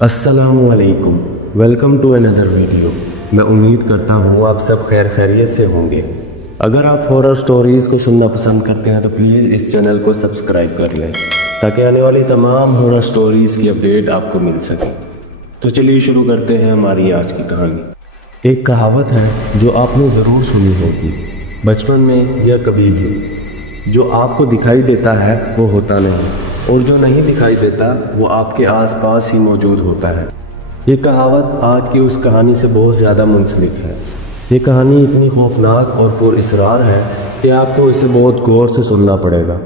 अस्सलामुअलैकुम, welcome to another video. मैं उम्मीद करता हूँ आप सब खैर खैरियत से होंगे। अगर आप हॉरर स्टोरीज़ को सुनना पसंद करते हैं तो प्लीज़ इस चैनल को सब्सक्राइब कर लें ताकि आने वाली तमाम हॉरर स्टोरीज़ की अपडेट आपको मिल सके। तो चलिए शुरू करते हैं हमारी आज की कहानी। एक कहावत है जो आपने ज़रूर सुनी होगी, बचपन में या कभी भी, जो आपको दिखाई देता है वो होता नहीं, और जो नहीं दिखाई देता वो आपके आसपास ही मौजूद होता है। ये कहावत आज की उस कहानी से बहुत ज़्यादा मुंसलिक है। ये कहानी इतनी खौफनाक और पुरअसरार है कि आपको इसे बहुत गौर से सुनना पड़ेगा।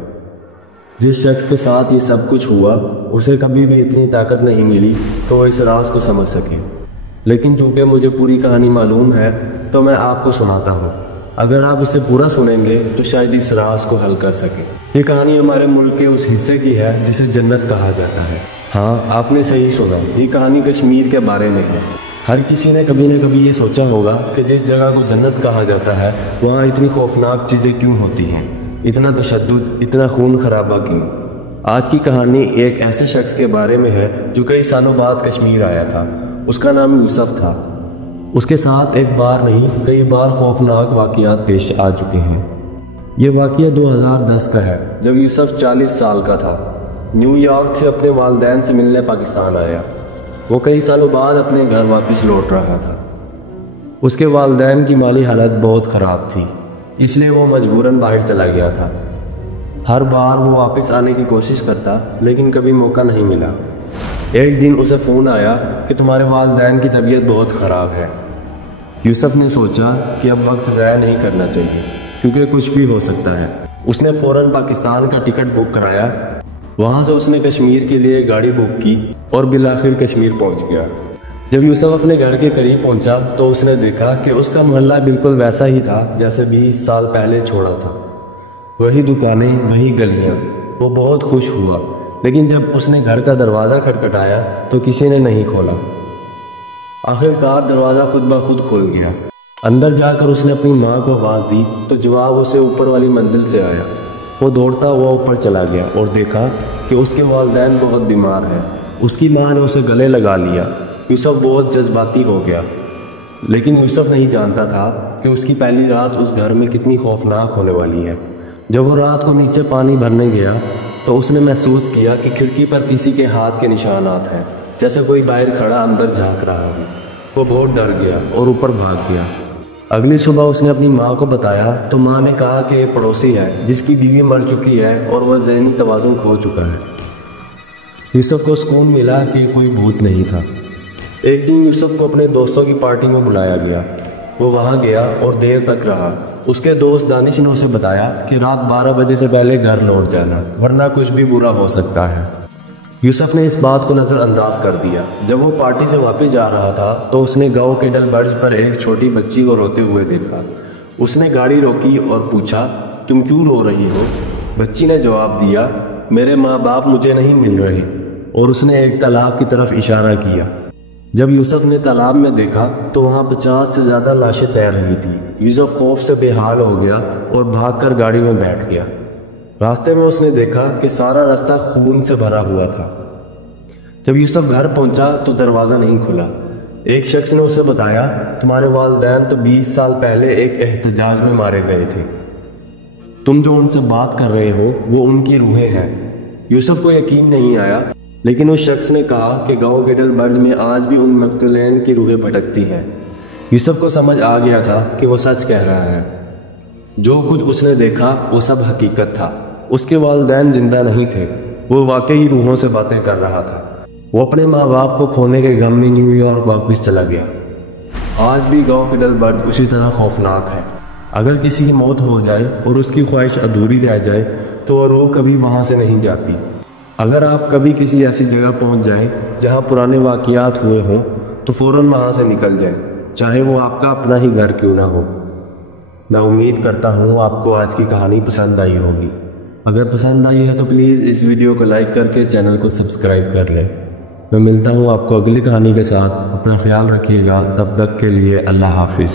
जिस शख्स के साथ ये सब कुछ हुआ उसे कभी भी इतनी ताकत नहीं मिली तो वो इस राज को समझ सके, लेकिन चूँकि मुझे पूरी कहानी मालूम है तो मैं आपको सुनाता हूँ। अगर आप इसे पूरा सुनेंगे तो शायद इस राज को हल कर सकें। ये कहानी हमारे मुल्क के उस हिस्से की है जिसे जन्नत कहा जाता है। हाँ, आपने सही सुना, ये कहानी कश्मीर के बारे में है। हर किसी ने कभी न कभी ये सोचा होगा कि जिस जगह को जन्नत कहा जाता है वहाँ इतनी खौफनाक चीज़ें क्यों होती हैं, इतना तशद्दुद, इतना खून खराबा क्यों। आज की कहानी एक ऐसे शख्स के बारे में है जो कई सालों बाद कश्मीर आया था। उसका नाम यूसुफ था। उसके साथ एक बार नहीं कई बार खौफनाक वाक़यात पेश आ चुके हैं। ये वाक़या 2010 का है, जब यूसुफ 40 साल का था। न्यूयॉर्क से अपने वालिदैन से मिलने पाकिस्तान आया। वो कई सालों बाद अपने घर वापस लौट रहा था। उसके वालिदैन की माली हालत बहुत ख़राब थी, इसलिए वो मजबूरन बाहर चला गया था। हर बार वो वापस आने की कोशिश करता लेकिन कभी मौका नहीं मिला। एक दिन उसे फ़ोन आया कि तुम्हारे वालिदैन की तबीयत बहुत ख़राब है। यूसुफ ने सोचा कि अब वक्त ज़ाया नहीं करना चाहिए क्योंकि कुछ भी हो सकता है। उसने फ़ौरन पाकिस्तान का टिकट बुक कराया। वहाँ से उसने कश्मीर के लिए गाड़ी बुक की और बिलाखिर कश्मीर पहुँच गया। जब यूसुफ अपने घर के करीब पहुँचा तो उसने देखा कि उसका मोहल्ला बिल्कुल वैसा ही था जैसे 20 साल पहले छोड़ा था। वही दुकानें, वही गलियाँ। वो बहुत खुश हुआ, लेकिन जब उसने घर का दरवाज़ा खटखटाया तो किसी ने नहीं खोला। आखिरकार दरवाज़ा खुद ब खुद खुल गया। अंदर जाकर उसने अपनी माँ को आवाज़ दी तो जवाब उसे ऊपर वाली मंजिल से आया। वो दौड़ता हुआ ऊपर चला गया और देखा कि उसके वालिदैन बहुत बीमार हैं। उसकी माँ ने उसे गले लगा लिया। यूसुफ बहुत जज्बाती हो गया, लेकिन यूसुफ नहीं जानता था कि उसकी पहली रात उस घर में कितनी खौफनाक होने वाली है। जब वो रात को नीचे पानी भरने गया तो उसने महसूस किया कि खिड़की पर किसी के हाथ के निशानात हैं, जैसे कोई बाहर खड़ा अंदर झांक रहा हो। वो बहुत डर गया और ऊपर भाग गया। अगली सुबह उसने अपनी माँ को बताया तो माँ ने कहा कि ये पड़ोसी है जिसकी बीवी मर चुकी है और वह ज़हनी तवाज़ुन खो चुका है। यूसुफ को सुकून मिला कि कोई भूत नहीं था। एक दिन यूसुफ को अपने दोस्तों की पार्टी में बुलाया गया। वो वहाँ गया और देर तक रहा। उसके दोस्त दानिश ने उसे बताया कि रात 12 बजे से पहले घर लौट जाना, वरना कुछ भी बुरा हो सकता है। यूसुफ ने इस बात को नज़रअंदाज कर दिया। जब वो पार्टी से वापस जा रहा था तो उसने गांव के डल बर्ज पर एक छोटी बच्ची को रोते हुए देखा। उसने गाड़ी रोकी और पूछा, तुम क्यों रो रही हो? बच्ची ने जवाब दिया, मेरे माँ बाप मुझे नहीं मिल रहे, और उसने एक तालाब की तरफ इशारा किया। जब यूसुफ ने तालाब में देखा तो वहाँ 50 से ज़्यादा लाशें तैर रही थी। यूसुफ खौफ से बेहाल हो गया और भागकर गाड़ी में बैठ गया। रास्ते में उसने देखा कि सारा रास्ता खून से भरा हुआ था। जब यूसुफ घर पहुंचा तो दरवाज़ा नहीं खुला। एक शख्स ने उसे बताया, तुम्हारे वालिदैन तो 20 साल पहले एक एहतजाज में मारे गए थे। तुम जो उनसे बात कर रहे हो वो उनकी रूहें हैं। यूसुफ को यकीन नहीं आया, लेकिन उस शख्स ने कहा कि गाँव के डल बर्ज में आज भी उन मकतूलैन की रूहें भटकती हैं। यूसुफ को समझ आ गया था कि वो सच कह रहा है। जो कुछ उसने देखा वो सब हकीकत था। उसके वालिदैन जिंदा नहीं थे, वो वाकई रूहों से बातें कर रहा था। वो अपने माँ बाप को खोने के गम में न्यूयॉर्क वापस चला गया। आज भी गांव के डल बर्ज उसी तरह खौफनाक है। अगर किसी की मौत हो जाए और उसकी ख्वाहिश अधूरी रह जाए तो वो रूह कभी वहाँ से नहीं जाती। अगर आप कभी किसी ऐसी जगह पहुँच जाएं जहाँ पुराने वाक़यात हुए हों तो फ़ौरन वहाँ से निकल जाएं, चाहे वो आपका अपना ही घर क्यों ना हो। मैं उम्मीद करता हूँ आपको आज की कहानी पसंद आई होगी। अगर पसंद आई है तो प्लीज़ इस वीडियो को लाइक करके चैनल को सब्सक्राइब कर लें। मैं मिलता हूँ आपको अगली कहानी के साथ। अपना ख्याल रखिएगा। तब तक के लिए अल्लाह हाफिज़।